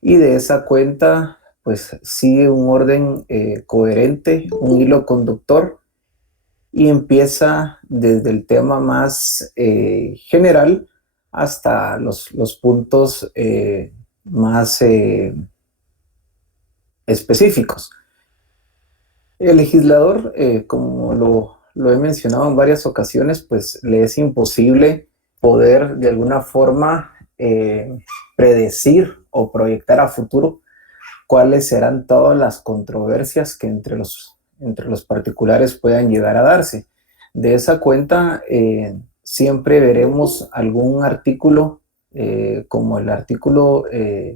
y de esa cuenta pues sigue un orden coherente, un hilo conductor, y empieza desde el tema más general hasta los puntos más específicos. El legislador, como lo he mencionado en varias ocasiones, pues le es imposible poder de alguna forma predecir o proyectar a futuro cuáles serán todas las controversias que entre los particulares puedan llegar a darse. De esa cuenta, siempre veremos algún artículo, como el artículo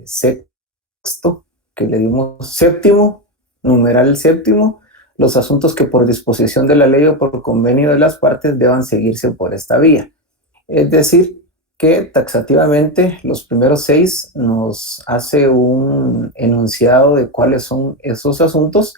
sexto, que le dimos séptimo, numeral séptimo, los asuntos que por disposición de la ley o por convenio de las partes deban seguirse por esta vía. Es decir, que taxativamente los primeros 6 nos hace un enunciado de cuáles son esos asuntos,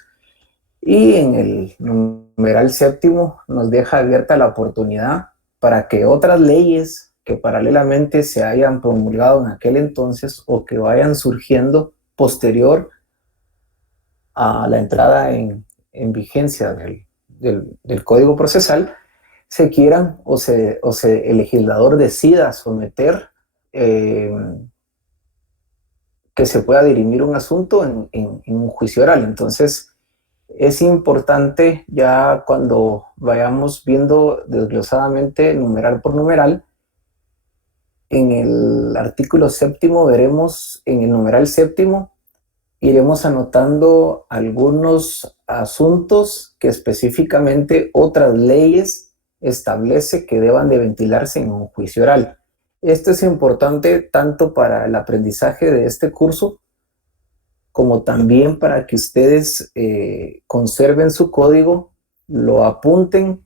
y en el numeral séptimo nos deja abierta la oportunidad para que otras leyes que paralelamente se hayan promulgado en aquel entonces o que vayan surgiendo posterior a la entrada en vigencia del Código Procesal se quieran el legislador decida someter, que se pueda dirimir un asunto en un juicio oral. Entonces, es importante ya cuando vayamos viendo desglosadamente numeral por numeral, en el artículo séptimo veremos, en el numeral séptimo, iremos anotando algunos asuntos que específicamente otras leyes establece que deban de ventilarse en un juicio oral. Esto es importante tanto para el aprendizaje de este curso como también para que ustedes conserven su código, lo apunten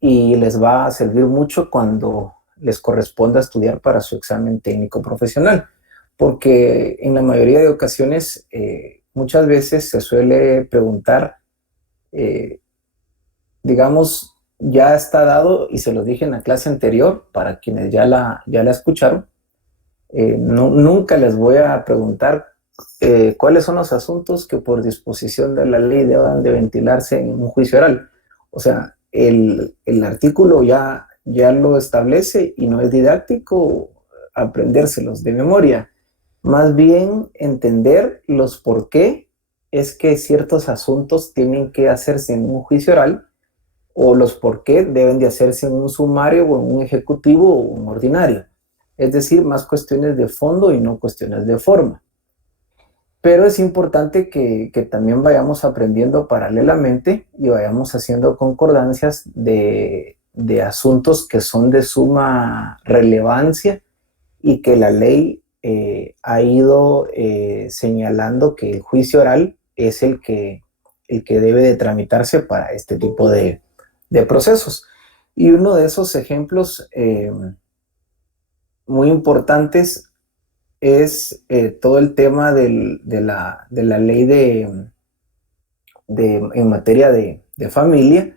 y les va a servir mucho cuando les corresponda estudiar para su examen técnico profesional, porque en la mayoría de ocasiones muchas veces se suele preguntar, digamos, ya está dado, y se lo dije en la clase anterior para quienes ya la escucharon, nunca les voy a preguntar cuáles son los asuntos que por disposición de la ley deban de ventilarse en un juicio oral. O sea, el artículo ya lo establece y no es didáctico aprendérselos de memoria. Más bien entender los por qué es que ciertos asuntos tienen que hacerse en un juicio oral, o los por qué deben de hacerse en un sumario o en un ejecutivo o un ordinario. Es decir, más cuestiones de fondo y no cuestiones de forma. Pero es importante que también vayamos aprendiendo paralelamente y vayamos haciendo concordancias de asuntos que son de suma relevancia y que la ley ha ido señalando que el juicio oral es el que debe de tramitarse para este tipo de procesos. Y uno de esos ejemplos muy importantes es todo el tema de la ley en materia de familia,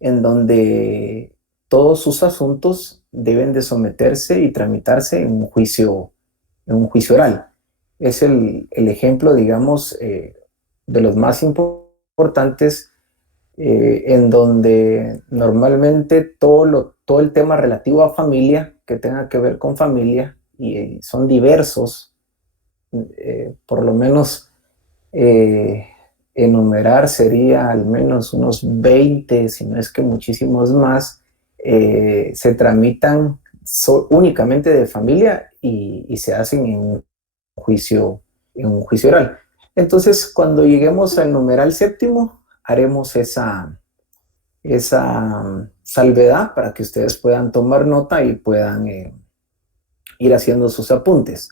en donde todos sus asuntos deben de someterse y tramitarse en un juicio oral. Es el ejemplo, digamos, de los más importantes, en donde normalmente todo el tema relativo a familia, que tenga que ver con familia, y son diversos, por lo menos enumerar sería al menos unos 20, si no es que muchísimos más, se tramitan únicamente de familia y se hacen en un juicio oral. Entonces, cuando lleguemos al numeral séptimo, haremos esa salvedad para que ustedes puedan tomar nota y puedan ir haciendo sus apuntes.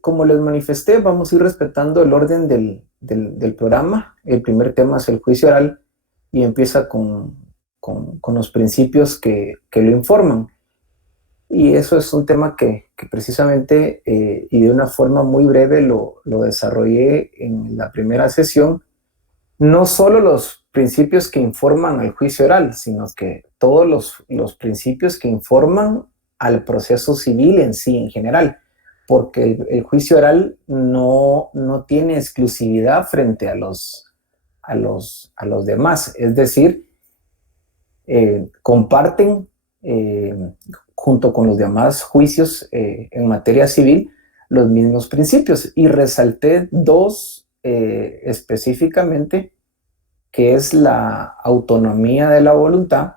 Como les manifesté, vamos a ir respetando el orden del programa. El primer tema es el juicio oral y empieza con los principios que lo informan. Y eso es un tema que precisamente y de una forma muy breve lo desarrollé en la primera sesión. No solo los principios que informan al juicio oral, sino que todos los principios que informan al proceso civil en sí, en general. porque el juicio oral no tiene exclusividad frente a los demás. Es decir, comparten junto con los demás juicios en materia civil los mismos principios. Y resalté dos específicamente, que es la autonomía de la voluntad,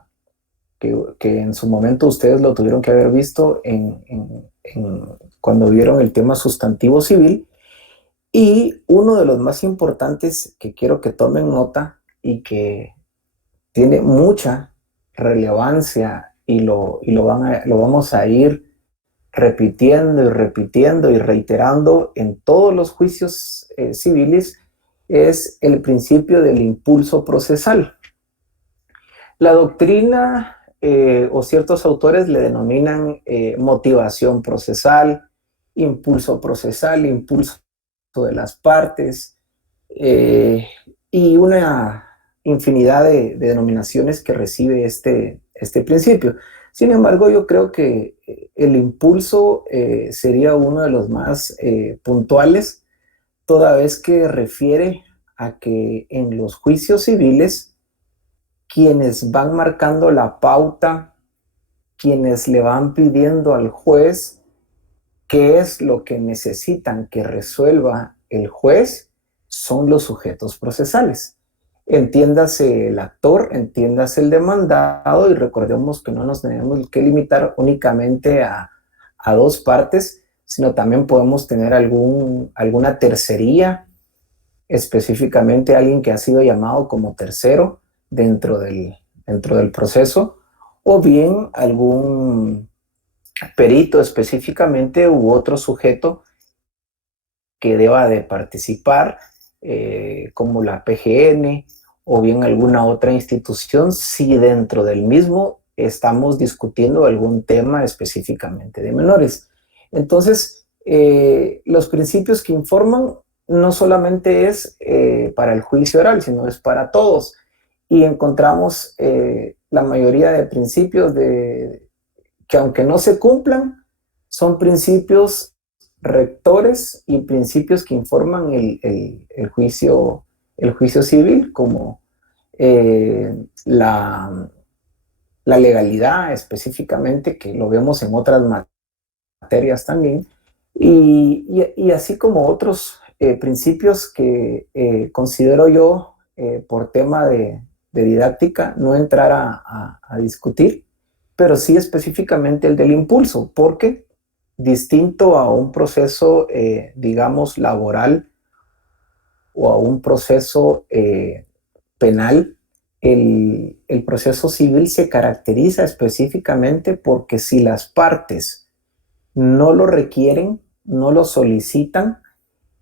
que en su momento ustedes lo tuvieron que haber visto cuando vieron el tema sustantivo civil, y uno de los más importantes que quiero que tomen nota y que tiene mucha relevancia y lo vamos a ir repitiendo y repitiendo y reiterando en todos los juicios civiles, es el principio del impulso procesal. La doctrina o ciertos autores le denominan motivación procesal, impulso de las partes, y una infinidad de denominaciones que recibe este principio. Sin embargo, yo creo que el impulso sería uno de los más puntuales, toda vez que refiere a que en los juicios civiles, quienes van marcando la pauta, quienes le van pidiendo al juez qué es lo que necesitan que resuelva el juez, son los sujetos procesales. Entiéndase el actor, entiéndase el demandado, y recordemos que no nos tenemos que limitar únicamente a dos partes, sino también podemos tener alguna tercería, específicamente alguien que ha sido llamado como tercero dentro del proceso, o bien algún perito específicamente u otro sujeto que deba de participar, como la PGN o bien alguna otra institución, si dentro del mismo estamos discutiendo algún tema específicamente de menores. Entonces, los principios que informan no solamente es para el juicio oral, sino es para todos. Y encontramos la mayoría de principios que, aunque no se cumplan, son principios rectores y principios que informan el juicio civil, como la legalidad específicamente, que lo vemos en otras materias también, y así como otros principios que considero yo, por tema de didáctica, no entrar a discutir, pero sí específicamente el del impulso, porque distinto a un proceso, digamos, laboral o a un proceso penal, el proceso civil se caracteriza específicamente porque si las partes no lo requieren, no lo solicitan,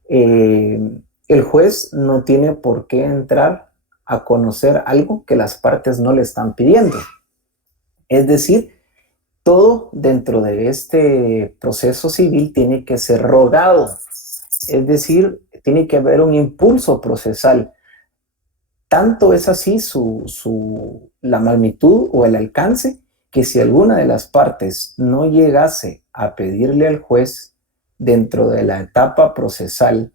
el juez no tiene por qué entrar a conocer algo que las partes no le están pidiendo. Es decir, todo dentro de este proceso civil tiene que ser rogado, es decir, tiene que haber un impulso procesal. Tanto es así la magnitud o el alcance, que si alguna de las partes no llegase a pedirle al juez dentro de la etapa procesal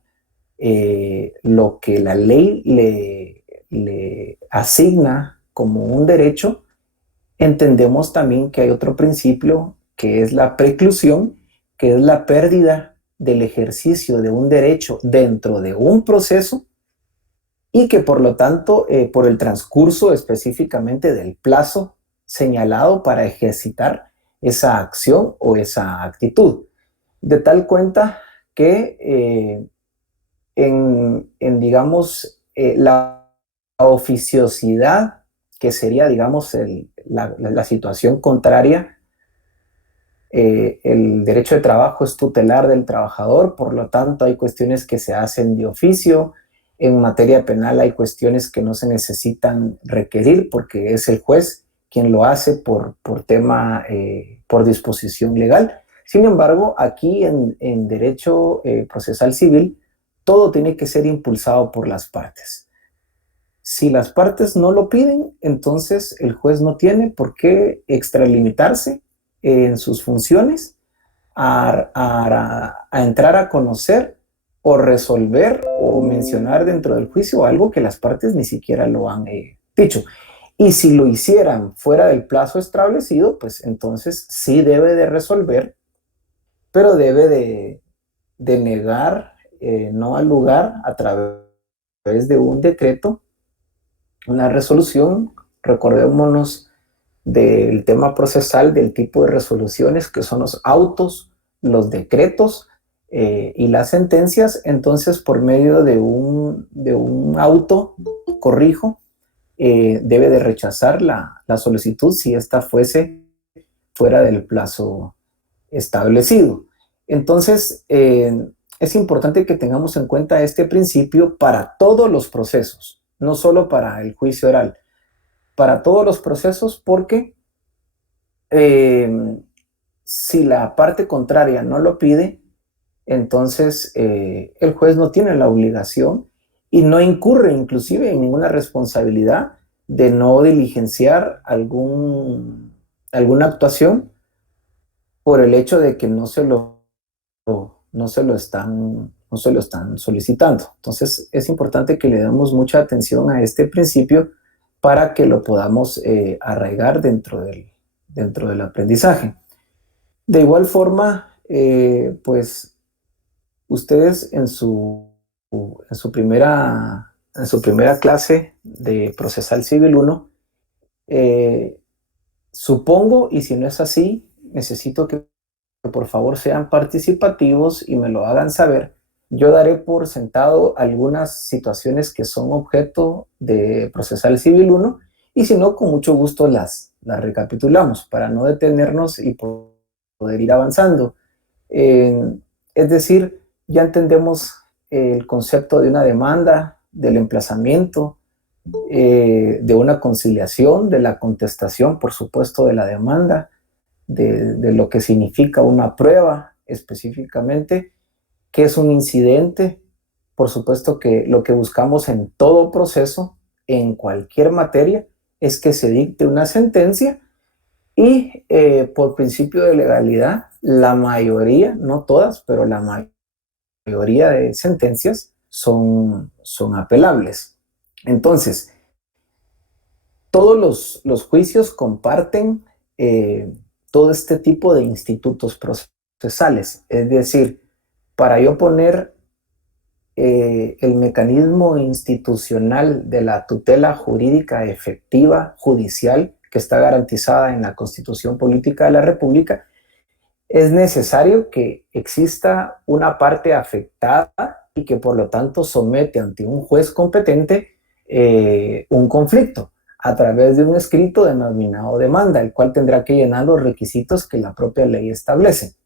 lo que la ley le asigna como un derecho, entendemos también que hay otro principio, que es la preclusión, que es la pérdida del ejercicio de un derecho dentro de un proceso, y que por lo tanto, por el transcurso específicamente del plazo señalado para ejercitar esa acción o esa actitud. De tal cuenta que digamos, la oficiosidad, que sería, digamos, la situación contraria, el derecho de trabajo es tutelar del trabajador, por lo tanto hay cuestiones que se hacen de oficio. En materia penal hay cuestiones que no se necesitan requerir porque es el juez quien lo hace por tema, por disposición legal. Sin embargo, aquí en derecho procesal civil, todo tiene que ser impulsado por las partes. Si las partes no lo piden, entonces el juez no tiene por qué extralimitarse en sus funciones a entrar a conocer o resolver o mencionar dentro del juicio algo que las partes ni siquiera lo han dicho. Y si lo hicieran fuera del plazo establecido, pues entonces sí debe de resolver, pero debe de negar no al lugar a través de un decreto, una resolución. Recordémonos del tema procesal, del tipo de resoluciones que son los autos, los decretos y las sentencias. Entonces, por medio de un auto, corrijo, debe de rechazar la solicitud si ésta fuese fuera del plazo establecido. Entonces, es importante que tengamos en cuenta este principio para todos los procesos, no solo para el juicio oral, para todos los procesos, porque si la parte contraria no lo pide, entonces el juez no tiene la obligación y no incurre inclusive en ninguna responsabilidad de no diligenciar alguna actuación por el hecho de que no se lo están solicitando. Entonces es importante que le demos mucha atención a este principio para que lo podamos arraigar dentro del aprendizaje. De igual forma, pues ustedes en su primera clase de Procesal Civil 1, supongo, y si no es así, necesito que por favor sean participativos y me lo hagan saber. Yo daré por sentado algunas situaciones que son objeto de Procesal Civil 1 y si no, con mucho gusto las recapitulamos para no detenernos y poder ir avanzando. Es decir, ya entendemos el concepto de una demanda, del emplazamiento, de una conciliación, de la contestación, por supuesto, de la demanda, de lo que significa una prueba específicamente, qué es un incidente. Por supuesto que lo que buscamos en todo proceso, en cualquier materia, es que se dicte una sentencia y por principio de legalidad, la mayoría, no todas, pero la mayoría de sentencias son apelables. Entonces, todos los juicios comparten todo este tipo de institutos procesales. Es decir, para yo poner el mecanismo institucional de la tutela jurídica efectiva judicial que está garantizada en la Constitución Política de la República, es necesario que exista una parte afectada y que por lo tanto somete ante un juez competente un conflicto a través de un escrito denominado demanda, el cual tendrá que llenar los requisitos que la propia ley establece.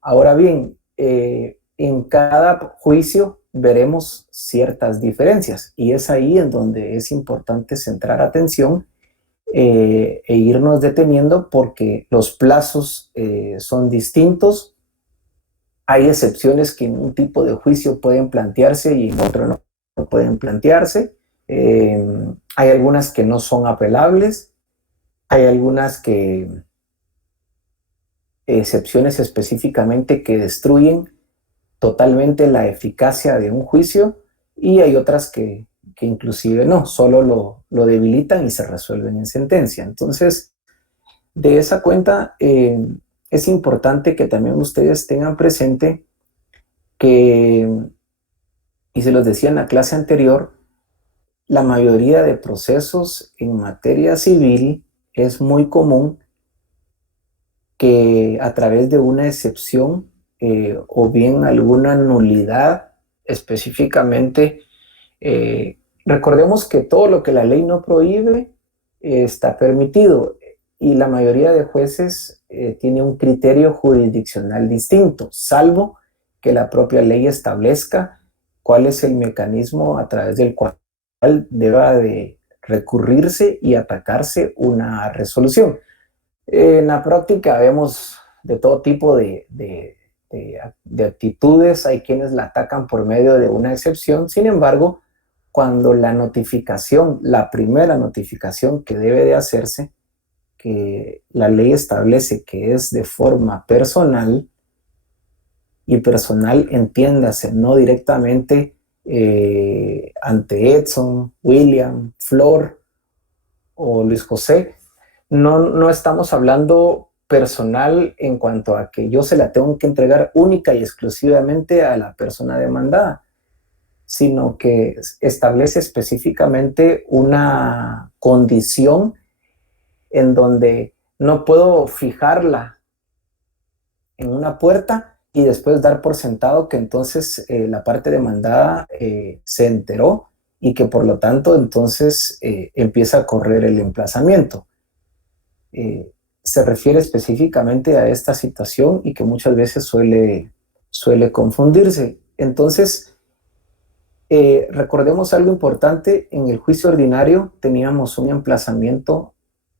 Ahora bien, en cada juicio veremos ciertas diferencias y es ahí en donde es importante centrar atención e irnos deteniendo porque los plazos son distintos. Hay excepciones que en un tipo de juicio pueden plantearse y en otro no pueden plantearse. Hay algunas que no son apelables, hay algunas excepciones específicamente que destruyen totalmente la eficacia de un juicio y hay otras que inclusive no, solo lo debilitan y se resuelven en sentencia. Entonces, de esa cuenta, es importante que también ustedes tengan presente que, y se los decía en la clase anterior, la mayoría de procesos en materia civil es muy común que a través de una excepción o bien alguna nulidad específicamente, recordemos que todo lo que la ley no prohíbe está permitido y la mayoría de jueces tiene un criterio jurisdiccional distinto, salvo que la propia ley establezca cuál es el mecanismo a través del cual deba de recurrirse y atacarse una resolución. En la práctica vemos de todo tipo de actitudes, hay quienes la atacan por medio de una excepción, sin embargo, cuando la notificación, la primera notificación que debe de hacerse, que la ley establece que es de forma personal, y personal, entiéndase, no directamente ante Edson, William, Flor o Luis José. No estamos hablando personal en cuanto a que yo se la tengo que entregar única y exclusivamente a la persona demandada, sino que establece específicamente una condición en donde no puedo fijarla en una puerta y después dar por sentado que entonces la parte demandada se enteró y que por lo tanto entonces empieza a correr el emplazamiento. Se refiere específicamente a esta situación y que muchas veces suele confundirse. Entonces, recordemos algo importante: en el juicio ordinario teníamos un emplazamiento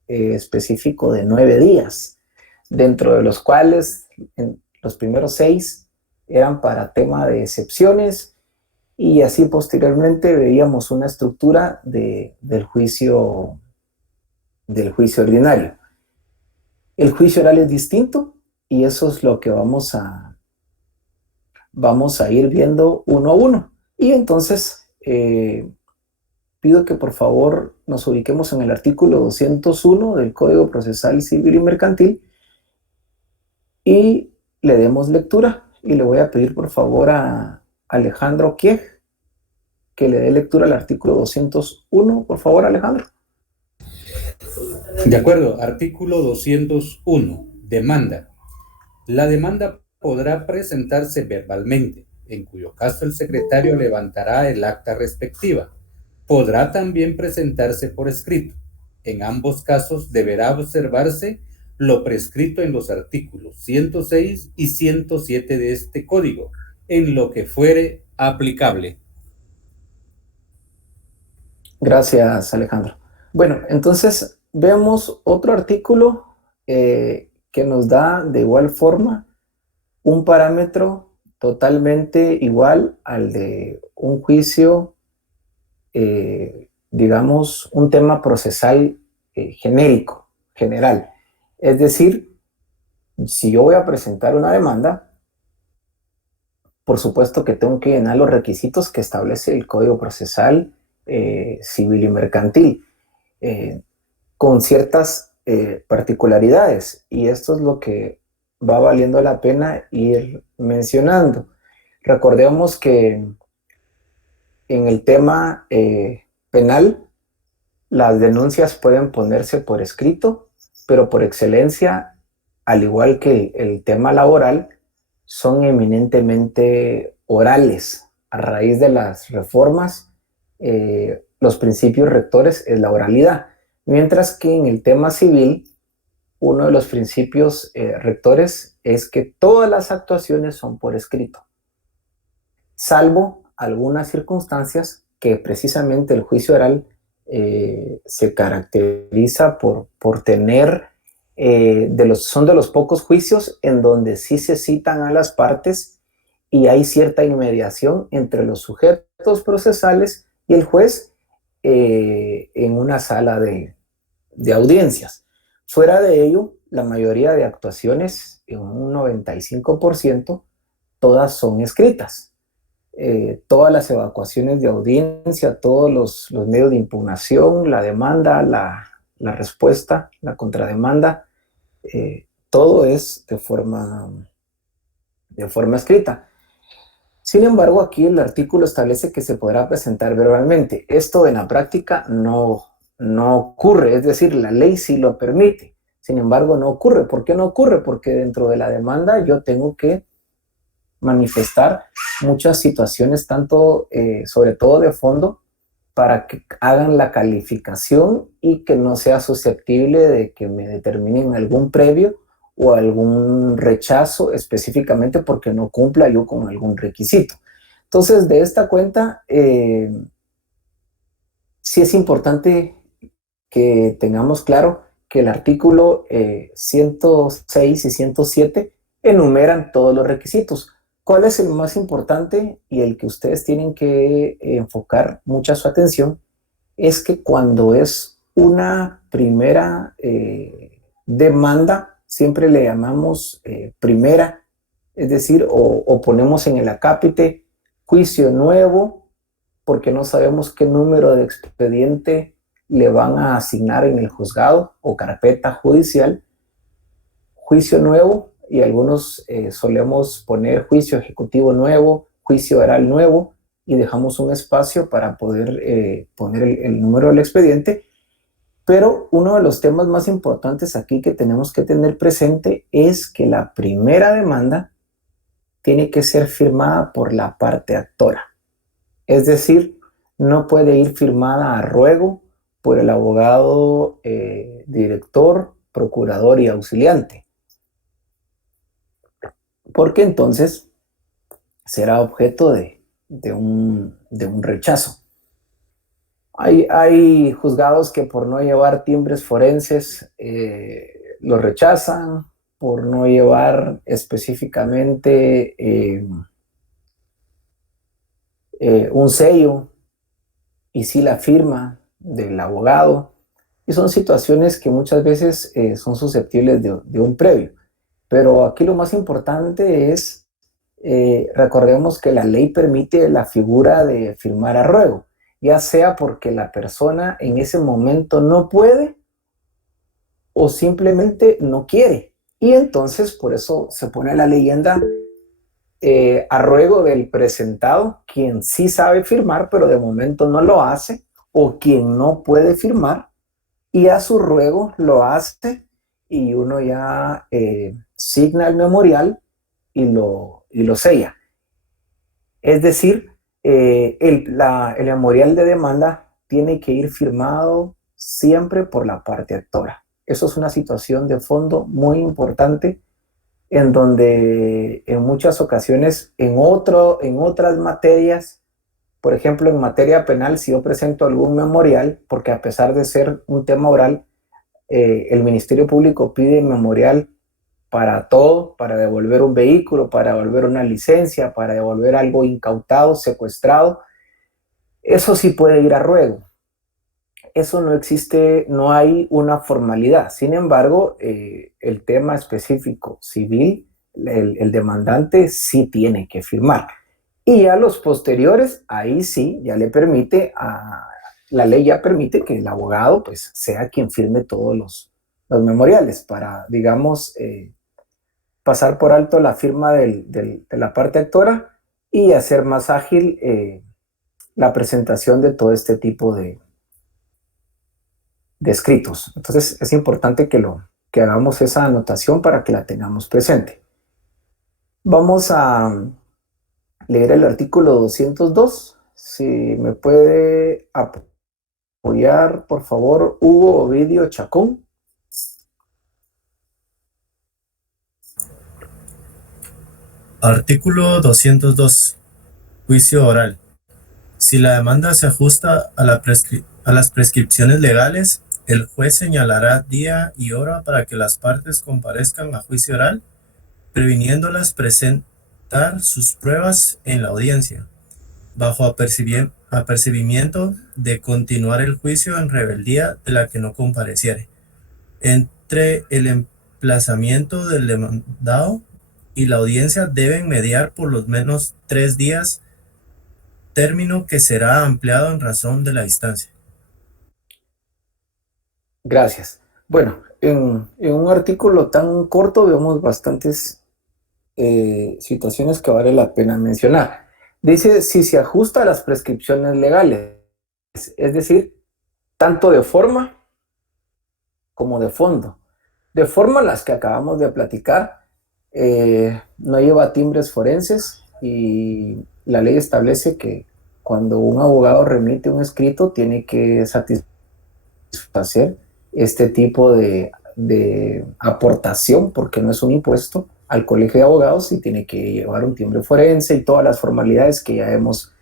específico de 9 días, dentro de los cuales los primeros 6 eran para tema de excepciones, y así posteriormente veíamos una estructura del juicio ordinario. El juicio oral es distinto y eso es lo que vamos a ir viendo uno a uno. Y entonces pido que por favor nos ubiquemos en el artículo 201 del Código Procesal Civil y Mercantil y le demos lectura. Y le voy a pedir por favor a Alejandro Kiej que le dé lectura al artículo 201. Por favor, Alejandro. De acuerdo, artículo 201. Demanda. La demanda podrá presentarse verbalmente, en cuyo caso el secretario levantará el acta respectiva. Podrá también presentarse por escrito. En ambos casos deberá observarse lo prescrito en los artículos 106 y 107 de este código, en lo que fuere aplicable. Gracias, Alejandro. Bueno, entonces vemos otro artículo que nos da de igual forma un parámetro totalmente igual al de un juicio, digamos, un tema procesal genérico, general. Es decir, si yo voy a presentar una demanda, por supuesto que tengo que llenar los requisitos que establece el Código Procesal Civil y Mercantil, con ciertas particularidades, y esto es lo que va valiendo la pena ir mencionando. Recordemos que en el tema penal, las denuncias pueden ponerse por escrito, pero por excelencia, al igual que el tema laboral, son eminentemente orales. A raíz de las reformas, los principios rectores es la oralidad, mientras que en el tema civil, uno de los principios rectores es que todas las actuaciones son por escrito, salvo algunas circunstancias que precisamente el juicio oral se caracteriza por tener, son de los pocos juicios en donde sí se citan a las partes y hay cierta inmediación entre los sujetos procesales y el juez en una sala de audiencias. Fuera de ello, la mayoría de actuaciones, en un 95%, todas son escritas. Todas las evacuaciones de audiencia, todos los medios de impugnación, la demanda, la respuesta, la contrademanda, todo es de forma escrita. Sin embargo, aquí el artículo establece que se podrá presentar verbalmente. Esto en la práctica no ocurre, es decir, la ley sí lo permite. Sin embargo, no ocurre. ¿Por qué no ocurre? Porque dentro de la demanda yo tengo que manifestar muchas situaciones, tanto, sobre todo de fondo, para que hagan la calificación y que no sea susceptible de que me determinen algún previo o algún rechazo específicamente porque no cumpla yo con algún requisito. Entonces, de esta cuenta, sí es importante que tengamos claro que el artículo 106 y 107 enumeran todos los requisitos. ¿Cuál es el más importante y el que ustedes tienen que enfocar mucha su atención? Es que cuando es una primera demanda, siempre le llamamos primera Es decir, o ponemos en el acápite juicio nuevo, porque no sabemos qué número de expediente le van a asignar en el juzgado o carpeta judicial, juicio nuevo, y algunos solemos poner juicio ejecutivo nuevo, juicio oral nuevo, y dejamos un espacio para poder poner el número del expediente. Pero uno de los temas más importantes aquí que tenemos que tener presente es que la primera demanda tiene que ser firmada por la parte actora. Es decir, no puede ir firmada a ruego por el abogado, director, procurador y auxiliante, porque entonces será objeto de un rechazo. Hay juzgados que por no llevar timbres forenses lo rechazan, por no llevar específicamente un sello y sí la firma del abogado. Y son situaciones que muchas veces son susceptibles de un previo. Pero aquí lo más importante es, recordemos que la ley permite la figura de firmar a ruego, ya sea porque la persona en ese momento no puede o simplemente no quiere. Y entonces por eso se pone la leyenda a ruego del presentado, quien sí sabe firmar, pero de momento no lo hace, o quien no puede firmar, y a su ruego lo hace, y uno ya signa el memorial y lo sella. Es decir, el memorial de demanda tiene que ir firmado siempre por la parte actora. Eso es una situación de fondo muy importante, en donde en muchas ocasiones, en otras materias, por ejemplo, en materia penal, si yo presento algún memorial, porque a pesar de ser un tema oral, el Ministerio Público pide memorial para todo, para devolver un vehículo, para devolver una licencia, para devolver algo incautado, secuestrado. Eso sí puede ir a ruego. Eso no existe, no hay una formalidad. Sin embargo, el tema específico civil, el demandante sí tiene que firmar. Y a los posteriores, ahí sí, ya le permite, la ley ya permite que el abogado pues sea quien firme todos los memoriales para, digamos, pasar por alto la firma de la parte actora y hacer más ágil la presentación de todo este tipo de escritos. Entonces es importante que hagamos esa anotación para que la tengamos presente. Vamos a leer el artículo 202. Si me puede apoyar, por favor, Hugo Ovidio Chacón. Artículo 202. Juicio oral. Si la demanda se ajusta a las prescripciones legales, el juez señalará día y hora para que las partes comparezcan a juicio oral, previniéndolas presentar sus pruebas en la audiencia, bajo apercibimiento de continuar el juicio en rebeldía de la que no compareciere, entre el emplazamiento del demandado y la audiencia deben mediar por lo menos 3 días, término que será ampliado en razón de la distancia. Gracias. Bueno, en un artículo tan corto vemos bastantes situaciones que vale la pena mencionar. Dice, si se ajusta a las prescripciones legales, es decir, tanto de forma como de fondo. De forma, las que acabamos de platicar, no lleva timbres forenses, y la ley establece que cuando un abogado remite un escrito tiene que satisfacer este tipo de aportación, porque no es un impuesto, al colegio de abogados, y tiene que llevar un timbre forense y todas las formalidades que ya hemos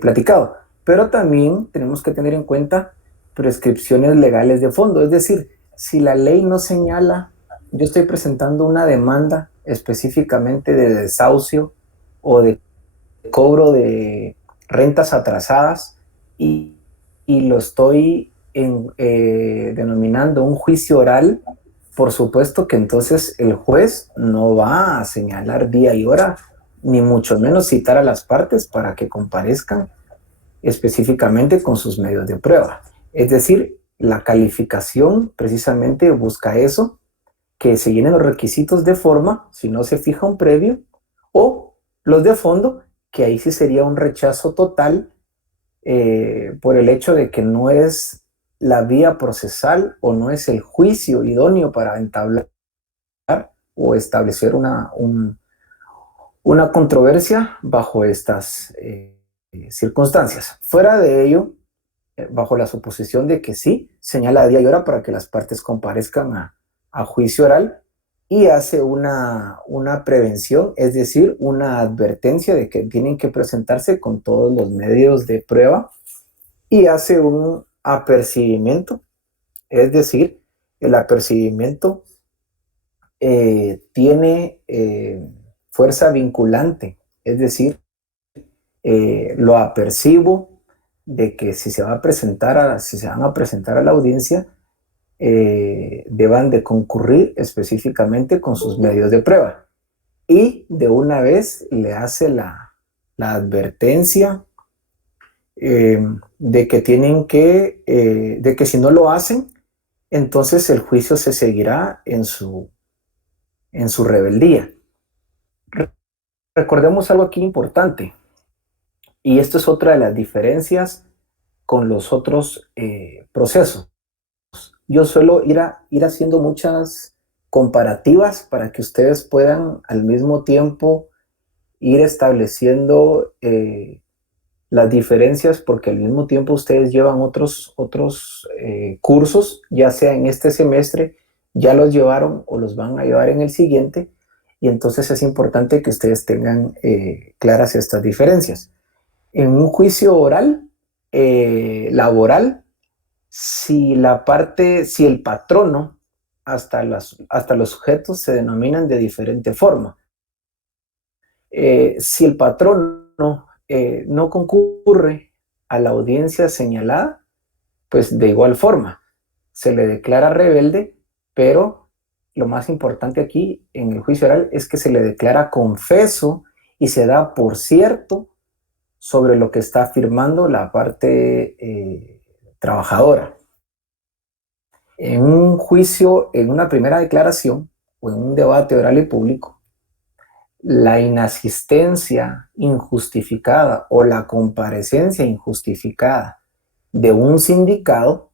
platicado. Pero también tenemos que tener en cuenta prescripciones legales de fondo, es decir, si la ley no señala, yo estoy presentando una demanda específicamente de desahucio o de cobro de rentas atrasadas, y lo estoy denominando un juicio oral, por supuesto que entonces el juez no va a señalar día y hora, ni mucho menos citar a las partes para que comparezcan específicamente con sus medios de prueba. Es decir, la calificación precisamente busca eso, que se llenen los requisitos de forma, si no se fija un previo, o los de fondo, que ahí sí sería un rechazo total por el hecho de que no es la vía procesal o no es el juicio idóneo para entablar o establecer una controversia bajo estas circunstancias. Fuera de ello, bajo la suposición de que sí, señala día y hora para que las partes comparezcan a juicio oral y hace una prevención, es decir, una advertencia de que tienen que presentarse con todos los medios de prueba y hace un apercibimiento, es decir, el apercibimiento tiene fuerza vinculante, es decir, lo apercibo de que si se van a presentar a la audiencia, deban de concurrir específicamente con sus medios de prueba. Y de una vez le hace la advertencia de que tienen de que si no lo hacen, entonces el juicio se seguirá en su rebeldía. Recordemos algo aquí importante, y esto es otra de las diferencias con los otros procesos. Yo suelo ir haciendo muchas comparativas para que ustedes puedan al mismo tiempo ir estableciendo las diferencias, porque al mismo tiempo ustedes llevan otros cursos, ya sea en este semestre, ya los llevaron o los van a llevar en el siguiente, y entonces es importante que ustedes tengan claras estas diferencias. En un juicio oral, laboral, si el patrono, hasta los sujetos se denominan de diferente forma. Si el patrono no concurre a la audiencia señalada, pues de igual forma se le declara rebelde, pero lo más importante aquí en el juicio oral es que se le declara confeso y se da por cierto sobre lo que está afirmando la parte trabajadora. En un juicio, en una primera declaración o en un debate oral y público, la inasistencia injustificada o la comparecencia injustificada de un sindicado,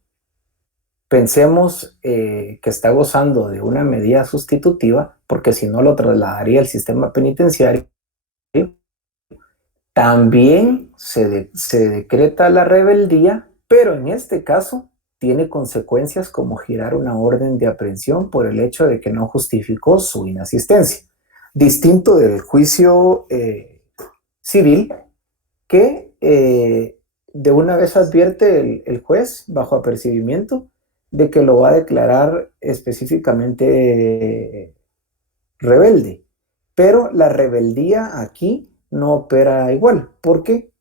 pensemos que está gozando de una medida sustitutiva, porque si no lo trasladaría al sistema penitenciario. También se decreta la rebeldía, pero en este caso tiene consecuencias como girar una orden de aprehensión por el hecho de que no justificó su inasistencia. Distinto del juicio civil, que de una vez advierte el juez bajo apercibimiento de que lo va a declarar específicamente rebelde. Pero la rebeldía aquí no opera igual, porque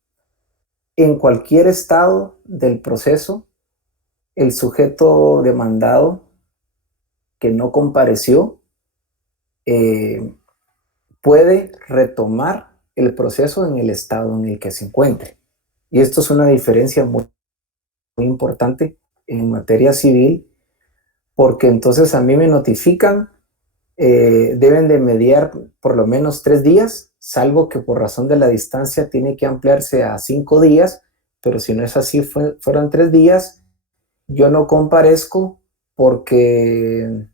en cualquier estado del proceso, el sujeto demandado que no compareció puede retomar el proceso en el estado en el que se encuentre. Y esto es una diferencia muy importante en materia civil, porque entonces a mí me notifican, deben de mediar por lo menos 3 días, salvo que por razón de la distancia tiene que ampliarse a 5 días, pero si no es así, fueron 3 días, yo no comparezco porque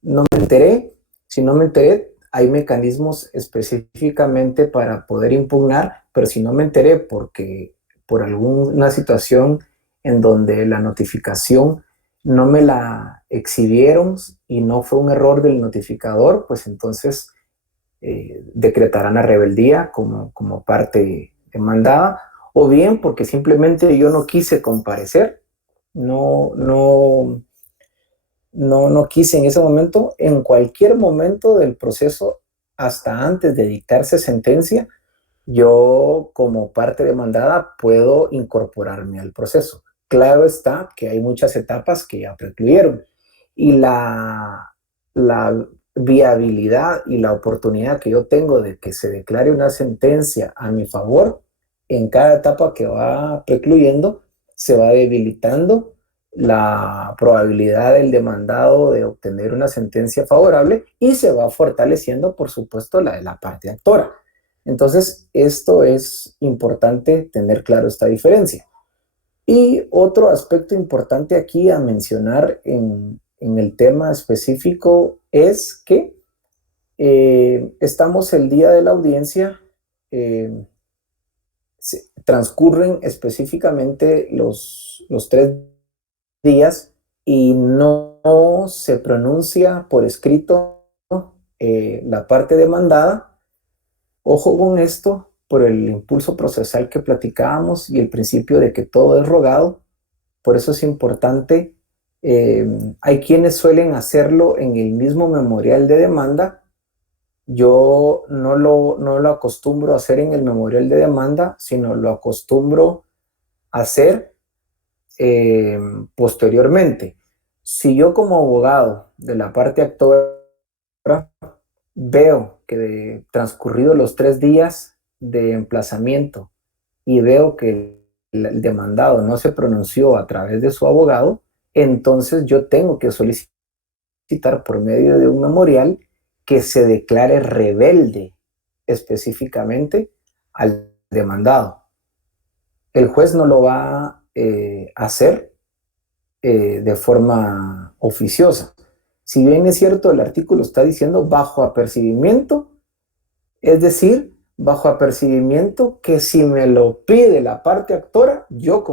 no me enteré. Si no me enteré, hay mecanismos específicamente para poder impugnar, pero si no me enteré porque por alguna situación en donde la notificación no me la exhibieron y no fue un error del notificador, pues entonces decretarán la rebeldía como parte demandada, o bien porque simplemente yo no quise comparecer, no quise en ese momento. En cualquier momento del proceso, hasta antes de dictarse sentencia, yo como parte demandada puedo incorporarme al proceso. Claro está que hay muchas etapas que ya precluyeron, y la viabilidad y la oportunidad que yo tengo de que se declare una sentencia a mi favor en cada etapa que va precluyendo, se va debilitando la probabilidad del demandado de obtener una sentencia favorable y se va fortaleciendo, por supuesto, la de la parte actora. Entonces, esto es importante tener claro esta diferencia. Y otro aspecto importante aquí a mencionar en el tema específico es que estamos el día de la audiencia, transcurren específicamente los 3 días y no se pronuncia por escrito la parte demandada. Ojo con esto, por el impulso procesal que platicábamos y el principio de que todo es rogado. Por eso es importante, hay quienes suelen hacerlo en el mismo memorial de demanda. Yo no lo acostumbro a hacer en el memorial de demanda, sino lo acostumbro a hacer posteriormente. Si yo como abogado de la parte actora veo que transcurrido los 3 días de emplazamiento y veo que el demandado no se pronunció a través de su abogado, entonces yo tengo que solicitar por medio de un memorial que se declare rebelde específicamente al demandado. El juez no lo va a hacer de forma oficiosa. Si bien es cierto, el artículo está diciendo bajo apercibimiento, es decir, bajo apercibimiento que si me lo pide la parte actora, yo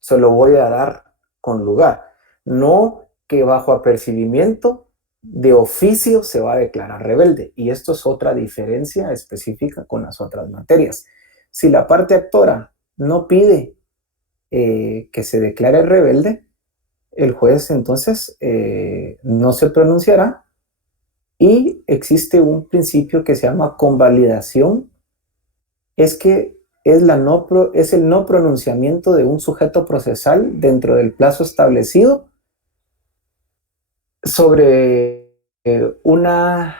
se lo voy a dar con lugar. No que bajo apercibimiento de oficio se va a declarar rebelde. Y esto es otra diferencia específica con las otras materias. Si la parte actora no pide que se declare rebelde, el juez entonces no se pronunciará y existe un principio que se llama convalidación. Es que es el no pronunciamiento de un sujeto procesal dentro del plazo establecido sobre una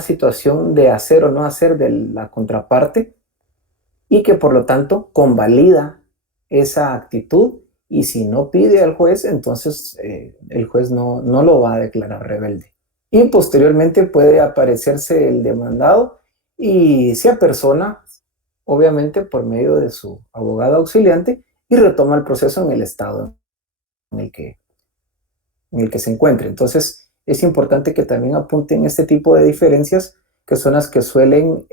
situación de hacer o no hacer de la contraparte y que por lo tanto convalida esa actitud, y si no pide al juez, entonces el juez no lo va a declarar rebelde. Y posteriormente puede aparecerse el demandado y se apersona, obviamente por medio de su abogado auxiliante, y retoma el proceso en el estado en el que se encuentre. Entonces es importante que también apunten este tipo de diferencias, que son las que suelen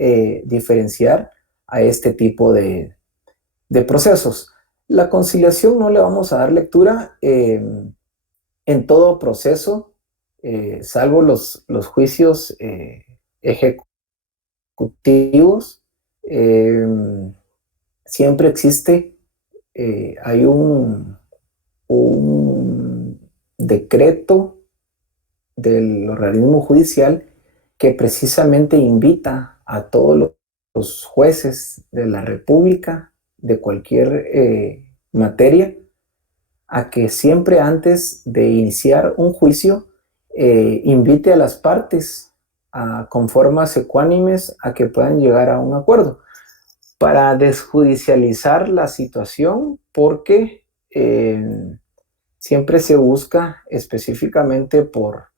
diferenciar a este tipo de procesos. La conciliación no le vamos a dar lectura en todo proceso, salvo los juicios ejecutivos. Siempre existe, hay un decreto del organismo judicial que precisamente invita a todos los jueces de la República de cualquier materia a que siempre antes de iniciar un juicio invite a las partes con formas ecuánimes a que puedan llegar a un acuerdo para desjudicializar la situación, porque siempre se busca específicamente por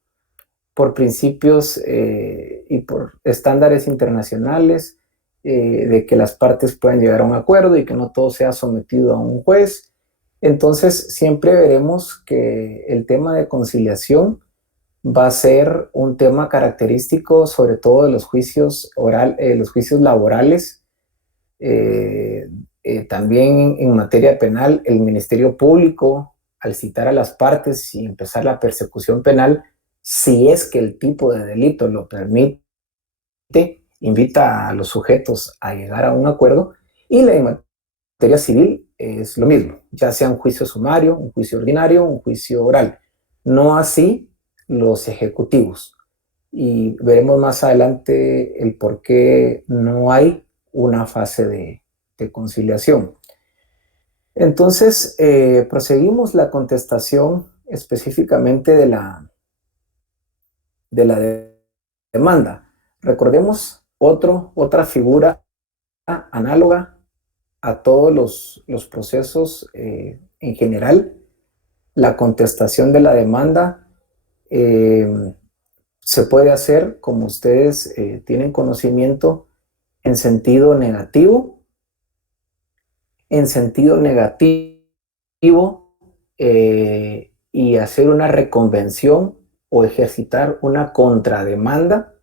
principios y por estándares internacionales de que las partes puedan llegar a un acuerdo y que no todo sea sometido a un juez. Entonces siempre veremos que el tema de conciliación va a ser un tema característico sobre todo de los juicios laborales. También en materia penal, el Ministerio Público, al citar a las partes y empezar la persecución penal, si es que el tipo de delito lo permite, invita a los sujetos a llegar a un acuerdo. Y en materia civil es lo mismo, ya sea un juicio sumario, un juicio ordinario, un juicio oral. No así los ejecutivos. Y veremos más adelante el por qué no hay una fase de conciliación. Entonces, proseguimos la contestación específicamente de la demanda. Recordemos otra figura análoga a todos los procesos en general. La contestación de la demanda se puede hacer, como ustedes tienen conocimiento, en sentido negativo. En sentido negativo y hacer una reconvención o ejercitar una contrademanda,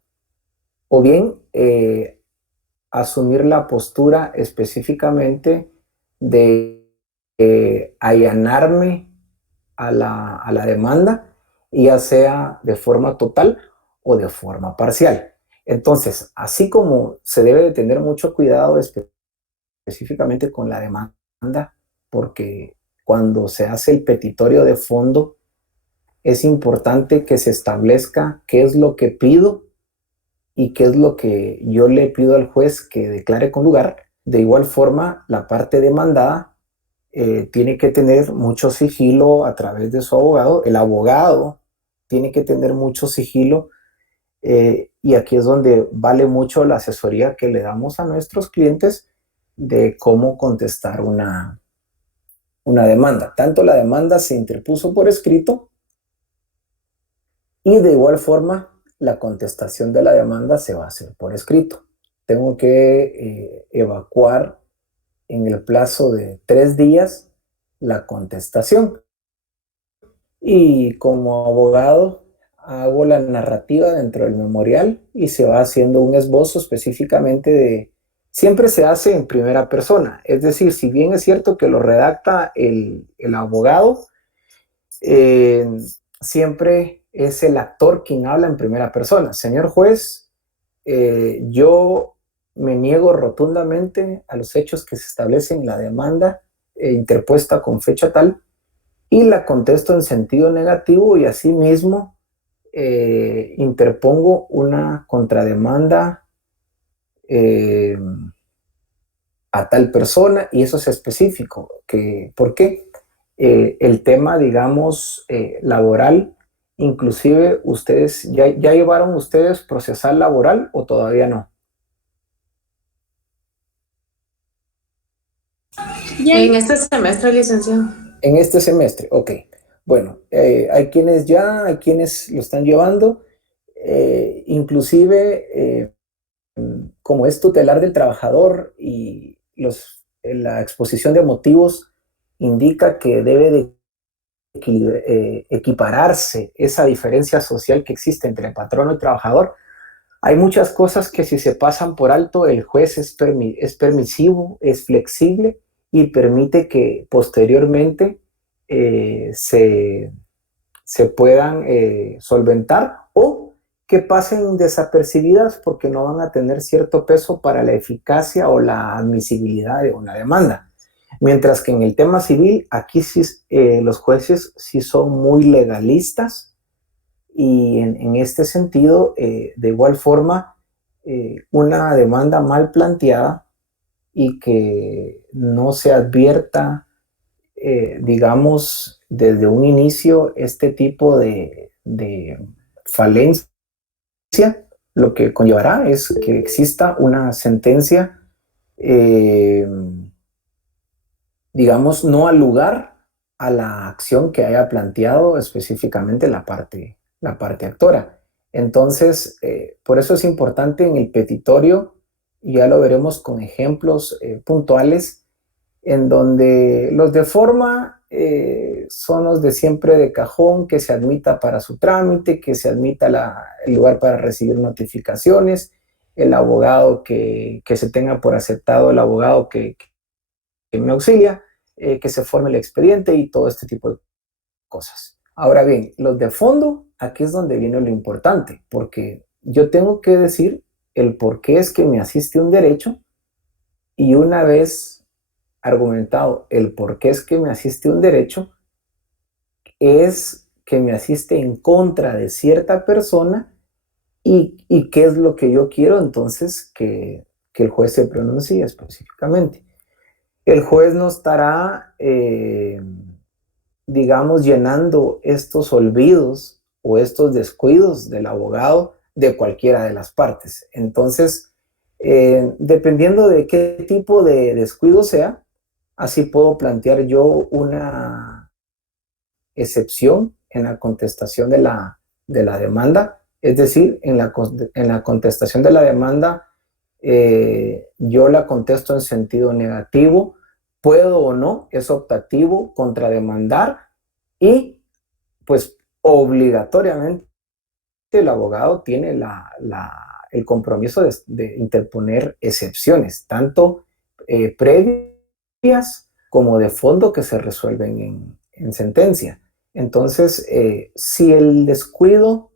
o bien asumir la postura específicamente de allanarme a la demanda, ya sea de forma total o de forma parcial. Entonces, así como se debe de tener mucho cuidado específicamente con la demanda, porque cuando se hace el petitorio de fondo, es importante que se establezca qué es lo que pido y qué es lo que yo le pido al juez que declare con lugar. De igual forma, la parte demandada tiene que tener mucho sigilo a través de su abogado. El abogado tiene que tener mucho sigilo y aquí es donde vale mucho la asesoría que le damos a nuestros clientes de cómo contestar una demanda. Tanto la demanda se interpuso por escrito y de igual forma la contestación de la demanda se va a hacer por escrito. Tengo que evacuar en el plazo de 3 días la contestación. Y como abogado hago la narrativa dentro del memorial y se va haciendo un esbozo específicamente de... Siempre se hace en primera persona, es decir, si bien es cierto que lo redacta el abogado, siempre es el actor quien habla en primera persona. Señor juez, yo me niego rotundamente a los hechos que se establecen en la demanda interpuesta con fecha tal y la contesto en sentido negativo y asimismo interpongo una contrademanda a tal persona y eso es específico. ¿Por qué? El tema, digamos, laboral, inclusive ustedes, ¿ya llevaron ustedes procesal laboral o todavía no? En este semestre, licenciado. En este semestre, ok. Bueno, hay quienes ya, hay quienes lo están llevando, inclusive como es tutelar del trabajador y la exposición de motivos indica que debe de equipararse esa diferencia social que existe entre patrono y trabajador. Hay muchas cosas que si se pasan por alto, el juez es permisivo, es flexible y permite que posteriormente se puedan solventar o que pasen desapercibidas porque no van a tener cierto peso para la eficacia o la admisibilidad de una demanda. Mientras que en el tema civil, aquí sí, los jueces sí son muy legalistas y en este sentido, de igual forma, una demanda mal planteada y que no se advierta, digamos, desde un inicio este tipo de falencia, lo que conllevará es que exista una sentencia, digamos, no al lugar a la acción que haya planteado específicamente la parte actora. Entonces, por eso es importante en el petitorio, y ya lo veremos con ejemplos puntuales, en donde los de forma son los de siempre de cajón, que se admita para su trámite, que se admita el lugar para recibir notificaciones, el abogado que se tenga por aceptado, el abogado que me auxilia, que se forme el expediente y todo este tipo de cosas. Ahora bien, los de fondo, aquí es donde viene lo importante, porque yo tengo que decir el por qué es que me asiste un derecho y una vez argumentado el por qué es que me asiste un derecho, es que me asiste en contra de cierta persona y qué es lo que yo quiero entonces que el juez se pronuncie específicamente. El juez no estará, digamos, llenando estos olvidos o estos descuidos del abogado de cualquiera de las partes. Entonces, dependiendo de qué tipo de descuido sea, así puedo plantear yo una excepción en la contestación de la demanda. Es decir, en la contestación de la demanda, yo la contesto en sentido negativo, puedo o no, es optativo, contrademandar, y pues obligatoriamente el abogado tiene el compromiso de interponer excepciones, tanto previas como de fondo, que se resuelven en sentencia. Entonces, si el descuido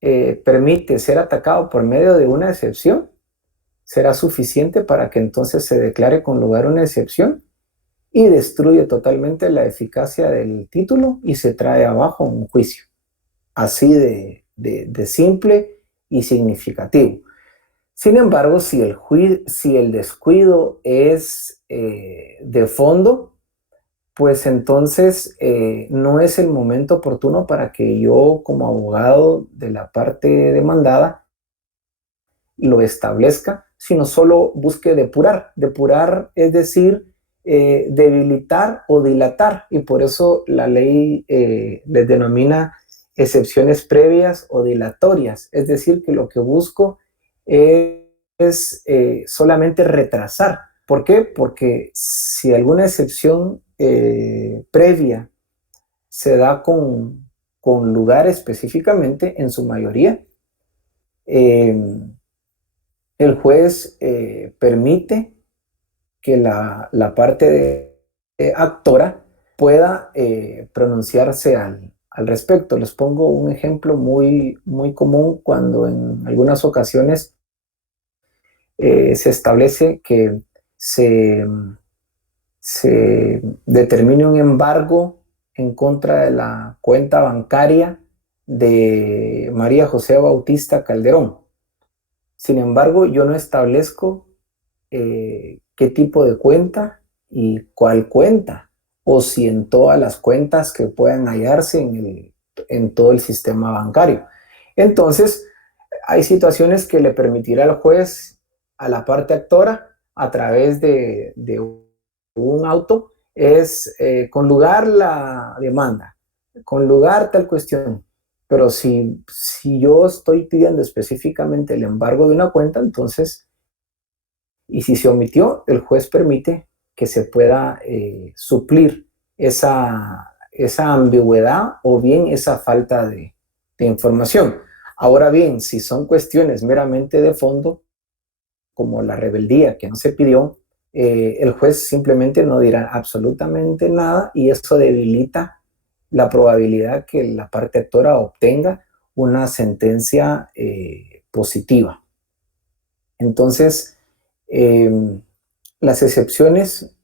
permite ser atacado por medio de una excepción, será suficiente para que entonces se declare con lugar una excepción y destruye totalmente la eficacia del título y se trae abajo un juicio. Así de simple y significativo. Sin embargo, si el descuido es de fondo, pues entonces no es el momento oportuno para que yo, como abogado de la parte demandada, lo establezca, sino solo busque depurar. Depurar es decir, debilitar o dilatar, y por eso la ley les denomina excepciones previas o dilatorias. Es decir, que lo que busco es solamente retrasar. ¿Por qué? Porque si alguna excepción previa se da con lugar específicamente, en su mayoría, el juez permite que la parte actora pueda pronunciarse al respecto. Les pongo un ejemplo muy, muy común cuando en algunas ocasiones se establece que se determine un embargo en contra de la cuenta bancaria de María José Bautista Calderón. Sin embargo, yo no establezco qué tipo de cuenta y cuál cuenta, o si en todas las cuentas que puedan hallarse en todo el sistema bancario. Entonces, hay situaciones que le permitirá al juez, a la parte actora, a través de un auto, es con lugar la demanda, con lugar tal cuestión. Pero si yo estoy pidiendo específicamente el embargo de una cuenta, entonces, y si se omitió, el juez permite que se pueda suplir esa ambigüedad o bien esa falta de información. Ahora bien, si son cuestiones meramente de fondo, como la rebeldía que no se pidió, el juez simplemente no dirá absolutamente nada, y eso debilita la probabilidad que la parte actora obtenga una sentencia positiva. Entonces, las excepciones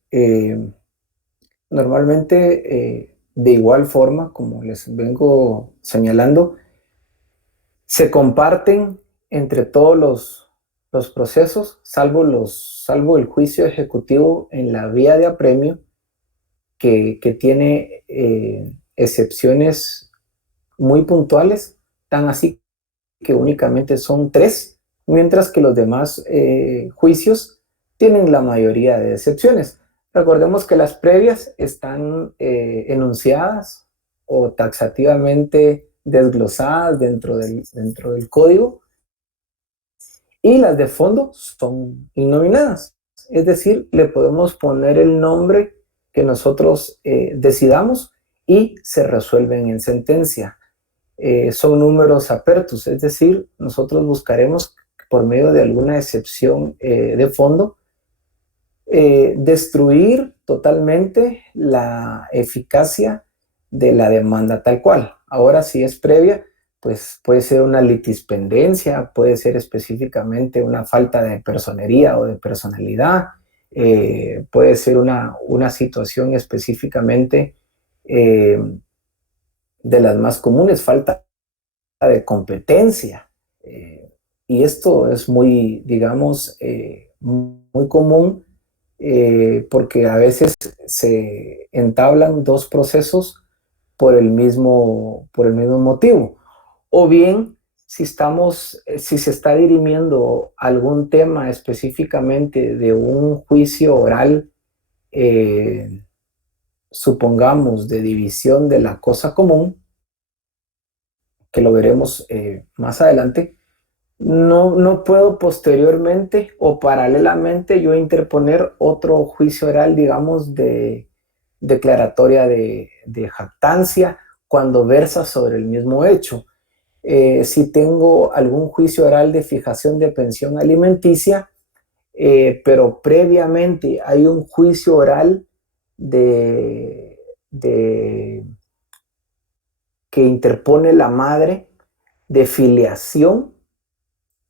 normalmente, de igual forma, como les vengo señalando, se comparten entre todos los procesos, salvo el juicio ejecutivo en la vía de apremio, que tiene excepciones muy puntuales, tan así que únicamente son 3, mientras que los demás juicios tienen la mayoría de excepciones. Recordemos que las previas están enunciadas o taxativamente desglosadas dentro del código, y las de fondo son innominadas. Es decir, le podemos poner el nombre que nosotros decidamos y se resuelven en sentencia. Son números apertus, es decir, nosotros buscaremos por medio de alguna excepción de fondo destruir totalmente la eficacia de la demanda tal cual. Ahora, si es previa, pues puede ser una litispendencia, puede ser específicamente una falta de personería o de personalidad, puede ser una situación específicamente de las más comunes, falta de competencia. Y esto es muy, digamos, muy común porque a veces se entablan dos procesos por el mismo motivo. O bien, si se está dirimiendo algún tema específicamente de un juicio oral, supongamos, de división de la cosa común, que lo veremos más adelante, no puedo posteriormente o paralelamente yo interponer otro juicio oral, digamos, de declaratoria de jactancia cuando versa sobre el mismo hecho. Si tengo algún juicio oral de fijación de pensión alimenticia, pero previamente hay un juicio oral que interpone la madre de filiación,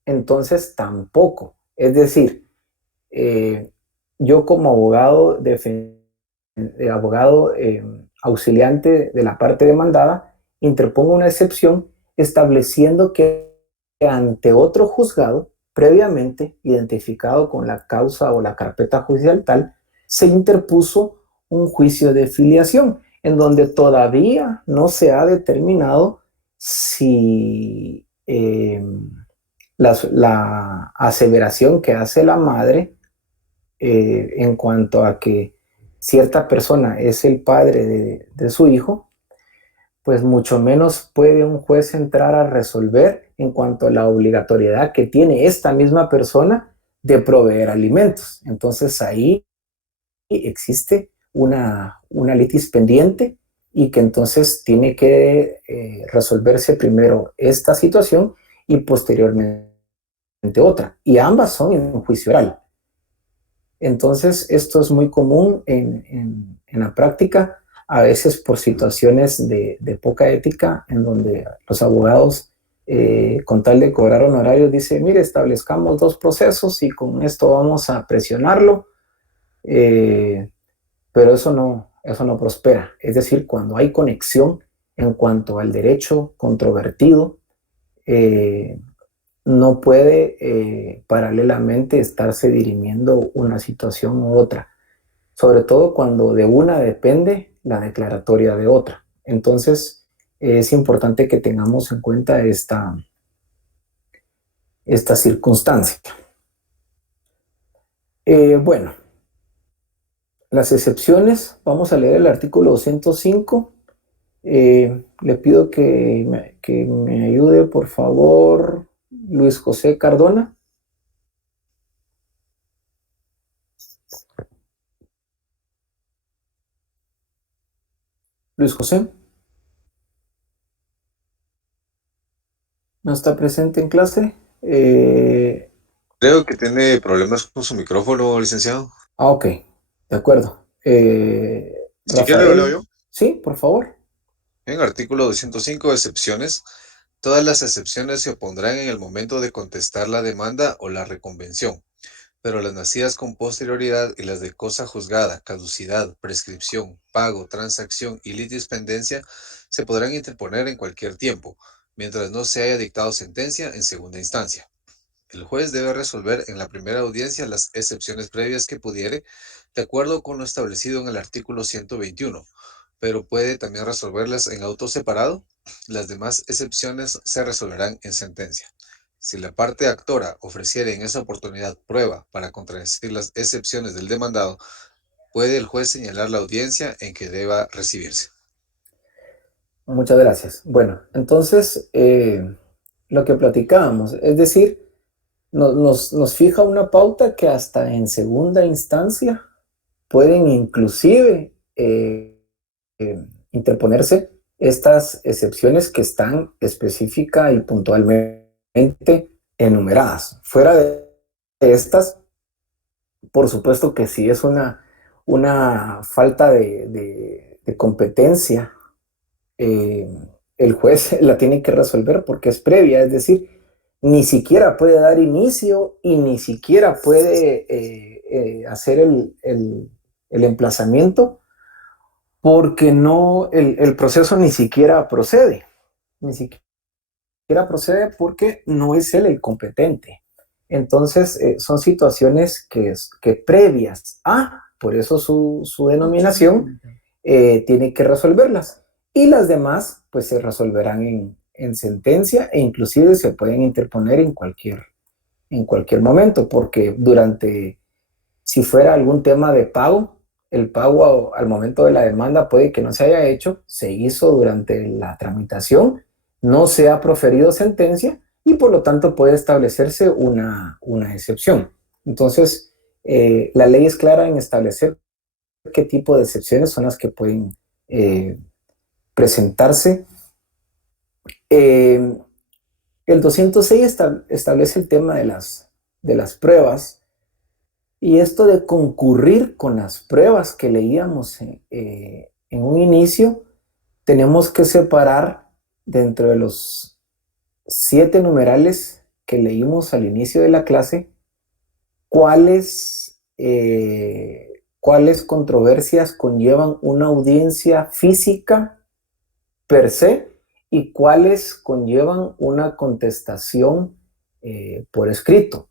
entonces tampoco. Es decir, yo como abogado, auxiliante de la parte demandada, interpongo una excepción estableciendo que ante otro juzgado, previamente identificado con la causa o la carpeta judicial tal, se interpuso un juicio de filiación, en donde todavía no se ha determinado si la aseveración que hace la madre en cuanto a que cierta persona es el padre de su hijo, pues mucho menos puede un juez entrar a resolver en cuanto a la obligatoriedad que tiene esta misma persona de proveer alimentos. Entonces ahí existe una litis pendiente y que entonces tiene que resolverse primero esta situación y posteriormente otra. Y ambas son en un juicio oral. Entonces esto es muy común en la práctica, a veces por situaciones de poca ética, en donde los abogados, con tal de cobrar honorarios, dicen, mire, establezcamos 2 procesos y con esto vamos a presionarlo, pero eso no prospera. Es decir, cuando hay conexión en cuanto al derecho controvertido, no puede paralelamente estarse dirimiendo una situación u otra, sobre todo cuando de una depende la declaratoria de otra. Entonces, es importante que tengamos en cuenta esta circunstancia. Bueno, las excepciones, vamos a leer el artículo 205. Le pido que me ayude, por favor, Luis José Cardona. Luis José. ¿No está presente en clase? Creo que tiene problemas con su micrófono, licenciado. Ok, de acuerdo. Si quiere, lo leo yo. Sí, por favor. En artículo 205, excepciones. Todas las excepciones se opondrán en el momento de contestar la demanda o la reconvención, pero las nacidas con posterioridad y las de cosa juzgada, caducidad, prescripción, pago, transacción y litispendencia se podrán interponer en cualquier tiempo, mientras no se haya dictado sentencia en segunda instancia. El juez debe resolver en la primera audiencia las excepciones previas que pudiere, de acuerdo con lo establecido en el artículo 121, pero puede también resolverlas en auto separado. Las demás excepciones se resolverán en sentencia. Si la parte actora ofreciere en esa oportunidad prueba para contradecir las excepciones del demandado, puede el juez señalar la audiencia en que deba recibirse. Muchas gracias. Bueno, entonces, lo que platicábamos, es decir, nos fija una pauta que hasta en segunda instancia pueden inclusive interponerse estas excepciones que están específica y puntualmente enumeradas. Fuera de estas, por supuesto que si es una falta de competencia, el juez la tiene que resolver porque es previa, es decir, ni siquiera puede dar inicio y ni siquiera puede hacer el emplazamiento porque el proceso ni siquiera procede. Ni siquiera procede porque no es él el competente. Entonces, son situaciones que previas a, por eso su denominación, tiene que resolverlas. y las demás pues se resolverán en sentencia e inclusive se pueden interponer en cualquier momento, porque si fuera algún tema de pago, el pago al momento de la demanda puede que no se haya hecho, se hizo durante la tramitación, no se ha proferido sentencia y por lo tanto puede establecerse una excepción. Entonces, la ley es clara en establecer qué tipo de excepciones son las que pueden presentarse. El 206 establece el tema de las pruebas, y esto de concurrir con las pruebas que leíamos en un inicio, tenemos que separar dentro de los 7 numerales que leímos al inicio de la clase, cuáles controversias conllevan una audiencia física per se y cuáles conllevan una contestación por escrito.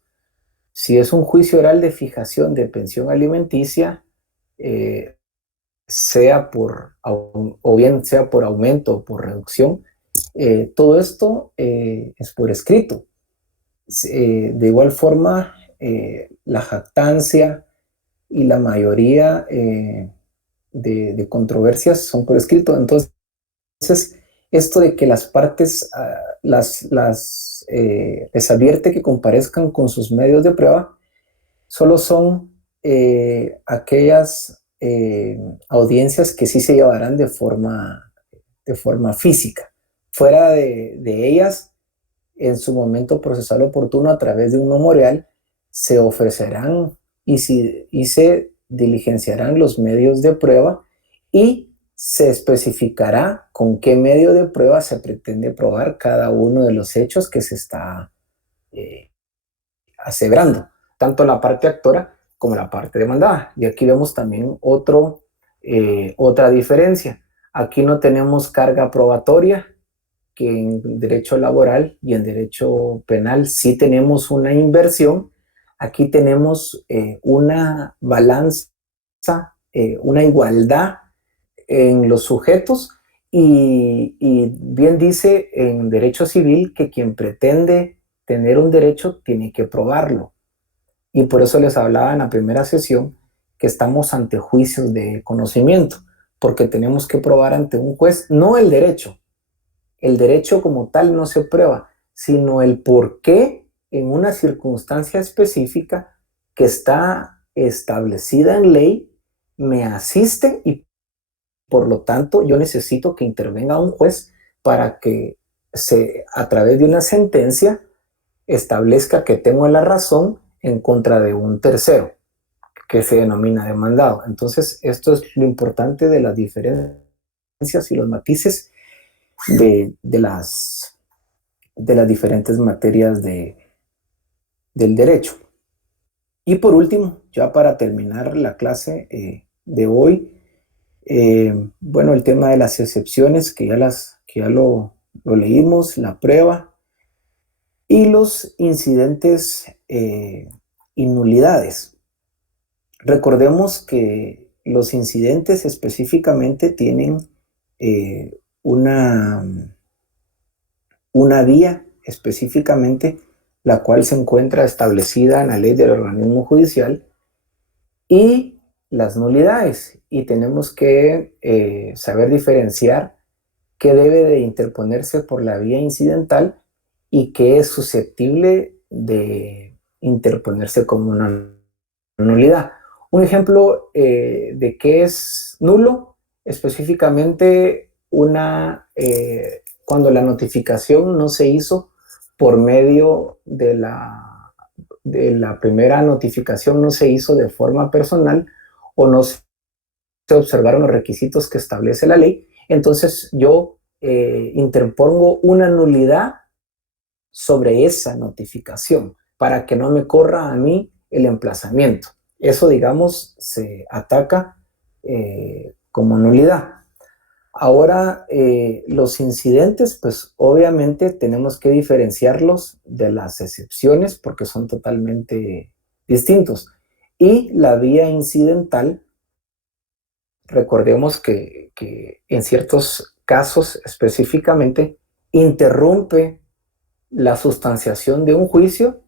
Si es un juicio oral de fijación de pensión alimenticia, o bien sea por aumento o por reducción, todo esto es por escrito. De igual forma, la jactancia y la mayoría de controversias son por escrito. Entonces, esto de que las partes les advierte que comparezcan con sus medios de prueba, solo son aquellas audiencias que sí se llevarán de forma física. Fuera de ellas, en su momento procesal oportuno, a través de un memorial, se ofrecerán y se diligenciarán los medios de prueba y se especificará con qué medio de prueba se pretende probar cada uno de los hechos que se está aseverando, tanto la parte actora como la parte demandada. Y aquí vemos también otra diferencia. Aquí no tenemos carga probatoria, que en derecho laboral y en derecho penal sí tenemos una inversión. Aquí tenemos una balanza, una igualdad en los sujetos, y bien dice en derecho civil que quien pretende tener un derecho tiene que probarlo. Y por eso les hablaba en la primera sesión que estamos ante juicios de conocimiento, porque tenemos que probar ante un juez no el derecho. El derecho como tal no se prueba, sino el por qué en una circunstancia específica que está establecida en ley me asiste, y por lo tanto yo necesito que intervenga un juez para que a través de una sentencia establezca que tengo la razón en contra de un tercero, que se denomina demandado. Entonces, esto es lo importante de las diferencias y los matices de las diferentes materias del derecho. Y por último, ya para terminar la clase de hoy, bueno, el tema de las excepciones, que ya lo leímos, la prueba, y los incidentes y nulidades. Recordemos que los incidentes específicamente tienen una vía específicamente, la cual se encuentra establecida en la ley del organismo judicial, y las nulidades. Y tenemos que saber diferenciar qué debe de interponerse por la vía incidental y qué es susceptible de interponerse como una nulidad. Un ejemplo de qué es nulo, específicamente cuando la notificación no se hizo por medio de la primera notificación, no se hizo de forma personal, o no se observaron los requisitos que establece la ley. Entonces yo interpongo una nulidad sobre esa notificación para que no me corra a mí el emplazamiento. Eso, digamos, se ataca como nulidad. Ahora, los incidentes, pues obviamente tenemos que diferenciarlos de las excepciones porque son totalmente distintos. Y la vía incidental, recordemos que en ciertos casos específicamente interrumpe la sustanciación de un juicio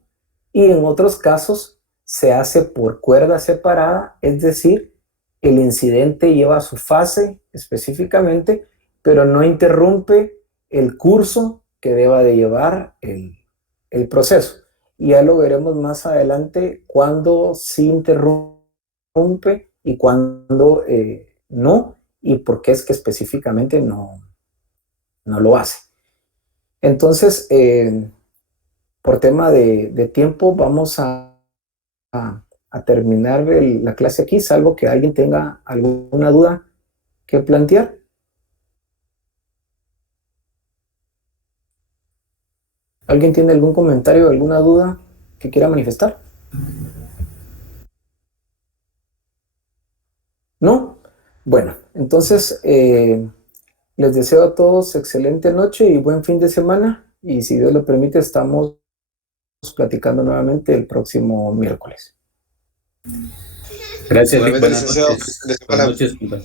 y en otros casos se hace por cuerda separada, es decir, el incidente lleva su fase específicamente, pero no interrumpe el curso que deba de llevar el proceso. Y ya lo veremos más adelante cuando sí interrumpe y cuando no, y por qué es que específicamente no lo hace. Entonces, por tema de tiempo, vamos a terminar la clase aquí, salvo que alguien tenga alguna duda que plantear. ¿Alguien tiene algún comentario, alguna duda que quiera manifestar? ¿No? Bueno, entonces les deseo a todos excelente noche y buen fin de semana. Y si Dios lo permite, estamos platicando nuevamente el próximo miércoles. Gracias, Igualmente, buenas licenciado. noches. Buenas noches, compa.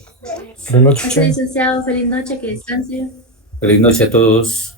Buenas noches, licenciado. Feliz noche, que descanse. Feliz noche a todos.